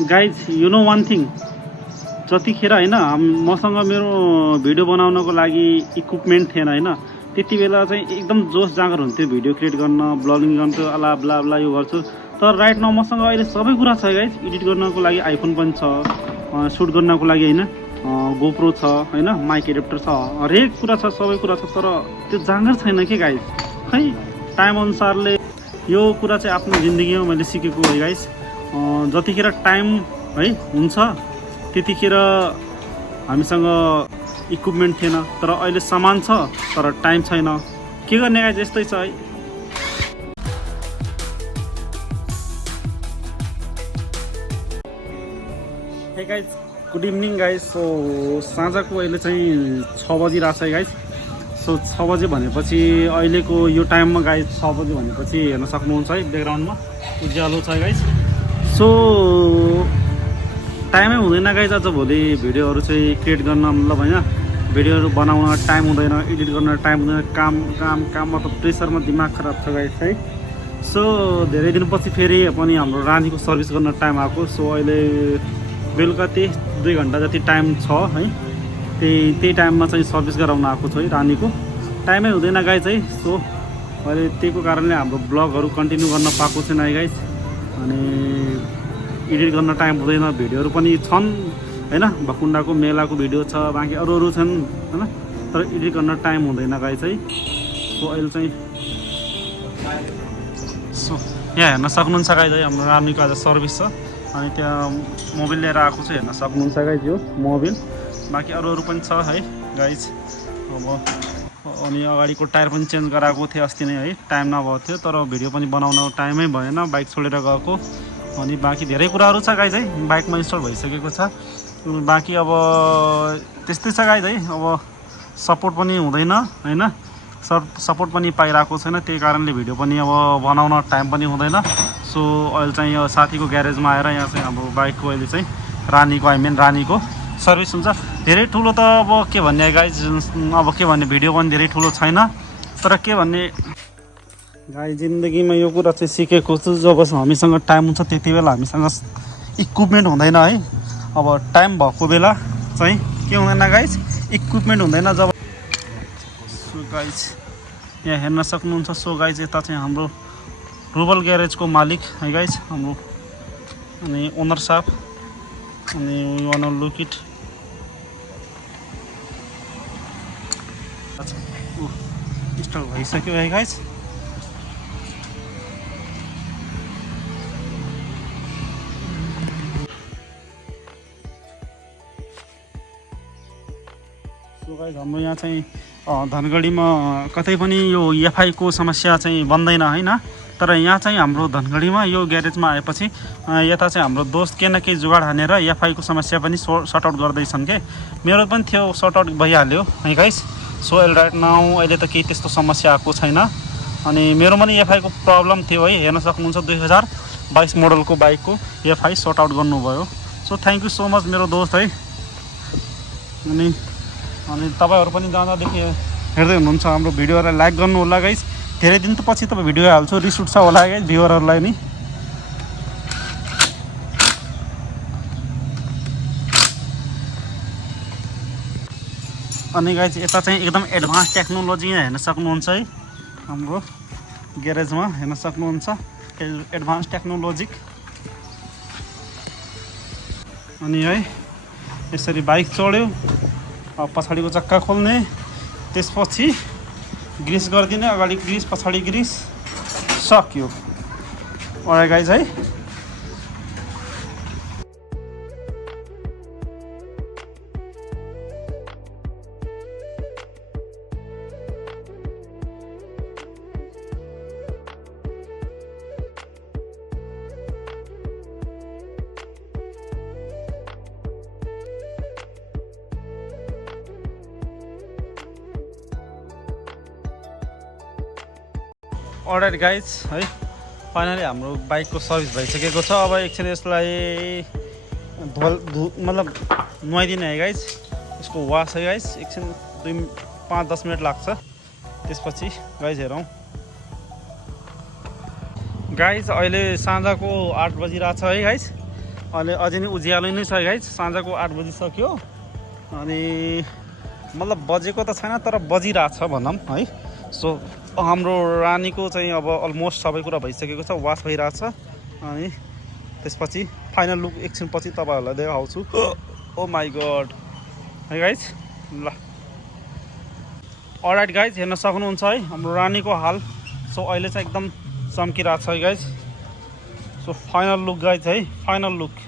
Guys you know one thing, जतिखेर होइन मसँग मेरो भिडियो बनाउनको लागि इक्विपमेन्ट थिएन होइन, त्यति बेला चाहिँ एकदम जोस जाँगर हुन्थ्यो भिडियो क्रिएट गर्न, ब्लगिङ गर्नु, अला ब्ला ब्ला यो गर्छु। तर राइट नाउ मसँग अहिले सबै कुरा छ गाइज। एडिट गर्नको लागि आइफोन पनि छ, सुट गर्नको लागि होइन गोप्रो छ होइन, माइक एडेप्टर छ, हरेक कुरा छ, सबै कुरा छ। तर त्यो जाँगर छैन के गाइज। खै टाइम अनुसारले यो कुरा चाहिँ आफ्नो जिन्दगीमा मैले सिकेको है गाइज। जतिखेर टाइम है हुन्छ त्यतिखेर हामीसँग इक्विपमेन्ट थिएन, तर अहिले सामान छ तर टाइम छैन। के गर्ने गाइज, यस्तै छ है। Hey guys, good evening guys. So साँझको अहिले चाहिँ 6 बजिरहेको छ गाइज। सो 6 बजे भनेपछि अहिलेको यो टाइममा गाइज 6 बजे भनेपछि हेर्न सक्नुहुन्छ है ब्याकग्राउन्डमा उज्यालो छ गाइज। सो टाइमै हुँदैन गाइज आज भोलि भिडियोहरू चाहिँ क्रिएट गर्न, मतलब होइन भिडियोहरू बनाउन टाइम हुँदैन, एडिट गर्न टाइम हुँदैन, काम मतलब प्रेसरमा दिमाग खराब छ गाइज है। सो धेरै दिनपछि फेरि पनि हाम्रो रानीको सर्भिस गर्न टाइम आएको। सो अहिले बेलुका 2 घन्टा जति टाइम छ है, त्यही टाइममा चाहिँ सर्भिस गराउन आएको छु है रानीको। टाइमै हुँदैन गाइज है। सो अहिले त्यहीको कारणले हाम्रो ब्लगहरू कन्टिन्यू गर्न पाएको छैन है गाइज। अनि एडिट गर्न टाइम हुँदैन, भिडियोहरू पनि छन् होइन, भकुन्डाको मेलाको भिडियो छ, बाँकी अरू छन् होइन, तर एडिट गर्न टाइम हुँदैन गाइज है। सो अहिले चाहिँ सो यहाँ हेर्न सक्नुहुन्छ गाइज है, हाम्रो रानीको आज सर्भिस छ। अनि त्यहाँ मोबिल लिएर आएको छु, हेर्न सक्नुहुन्छ गाइज यो मोबिल। बाँकी अरू पनि छ है गाइज। अब अनि अगाडिको टायर पनि चेन्ज गराएको थिएँ अस्ति नै है, टाइम नभएको थियो, तर भिडियो पनि बनाउन टाइमै भएन, बाइक छोडेर गएको। अनि बाँकी धेरै कुराहरू छ गाइज है, बाइकमा इन्स्टल भइसकेको छ। बाँकी अब त्यस्तै छ गाइज है। अब सपोर्ट पनि हुँदैन होइन, सपोर्ट पनि पाइरहेको छैन, त्यही कारणले भिडियो पनि अब बनाउन टाइम पनि हुँदैन। सो अहिले चाहिँ यो साथीको ग्यारेजमा आएर यहाँ चाहिँ हाम्रो बाइकको अहिले चाहिँ रानीको सर्भिस हुन्छ। धेरै ठुलो त अब के भन्ने गाइज, अब के भन्ने, भिडियो पनि धेरै ठुलो छैन, तर के भन्ने गाइज, जिन्दगीमा यो कुरा चाहिँ सिकेको छु, जब हामीसँग टाइम हुन्छ त्यति बेला हामीसँग इक्विपमेन्ट हुँदैन है। अब टाइम भएको बेला चाहिँ के हुँदैन गाइज, इक्विपमेन्ट हुँदैन जब। सो गाइज यहाँ हेर्न सक्नुहुन्छ। सो गाइज यता चाहिँ हाम्रो रुबल ग्यारेजको मालिक है गाइज हाम्रो, अनि ओनर साहब, अनि one all look it. Install भइसक्यो है गाइज। सो गाइज हाम्रो यहाँ चाहिँ धनगढीमा कतै पनि यो एफआईको समस्या चाहिँ बन्दैन होइन, तर यहाँ चाहिँ हाम्रो धनगढीमा यो ग्यारेजमा आएपछि यता चाहिँ हाम्रो दोस्त केही न केही जुगाड हानेर एफआईको समस्या पनि सर्ट आउट गर्दैछन् के। मेरो पनि थियो, सर्ट आउट भइहाल्यो है गाइस। सो राइट नाउ अहिले त केही त्यस्तो समस्या आएको छैन। अनि मेरो पनि एफआईको प्रब्लम थियो है, हेर्न सक्नुहुन्छ 2022 मोडलको बाइकको एफआई सर्ट आउट गर्नुभयो। So thank you so much मेरो दोस्त है। अनि तपाईँहरू पनि जाँदादेखि हेर्दै हुनुहुन्छ हाम्रो भिडियोहरूलाई लाइक गर्नु होला गाइस। धेरै दिन त पछि तपाईँ भिडियो हाल्छु, रिस उठ्छ होला गाइस भ्युअरहरूलाई नि। अनि गाइस यता चाहिँ एकदम एडभान्स टेक्नोलोजी हेर्न सक्नुहुन्छ है, हाम्रो ग्यारेजमा हेर्न सक्नुहुन्छ एडभान्स टेक्नोलोजी। अनि है यसरी बाइक चढ्यो, पछाडिको चक्का खोल्ने, त्यसपछि ग्रिस गरिदिने, अगाडि ग्रिस पछाडि ग्रिस, सक्यो। अलराइट गाइज है। अलराइट गाइज है, फाइनली हाम्रो बाइकको सर्भिस भइसकेको छ। अब एकछिन यसलाई मतलब नुहाइदिने है गाइज, यसको वास है गाइज। एकछिन 5-10 मिनट लाग्छ, त्यसपछि गाइज हेरौँ। गाइज अहिले साँझको 8 बजिरहेको छ है गाइज। अहिले अझै नै उज्यालो नै छ गाइज साँझको 8 बजिसक्यो अनि मतलब बजेको त छैन तर बजिरहेछ भनौँ है सो हाम्रो रानीको चाहिँ अब अलमोस्ट सबै कुरा भइसकेको छ वास भइरहेछ अनि त्यसपछि फाइनल लुक एकछिनपछि तपाईँहरूलाई देखाउँछु ओ माई गड है गाइज ल अलराइट गाइज हेर्न सक्नुहुन्छ है हाम्रो रानीको हाल सो अहिले चाहिँ एकदम चम्किरहेको छ है guys so final look guys है फाइनल लुक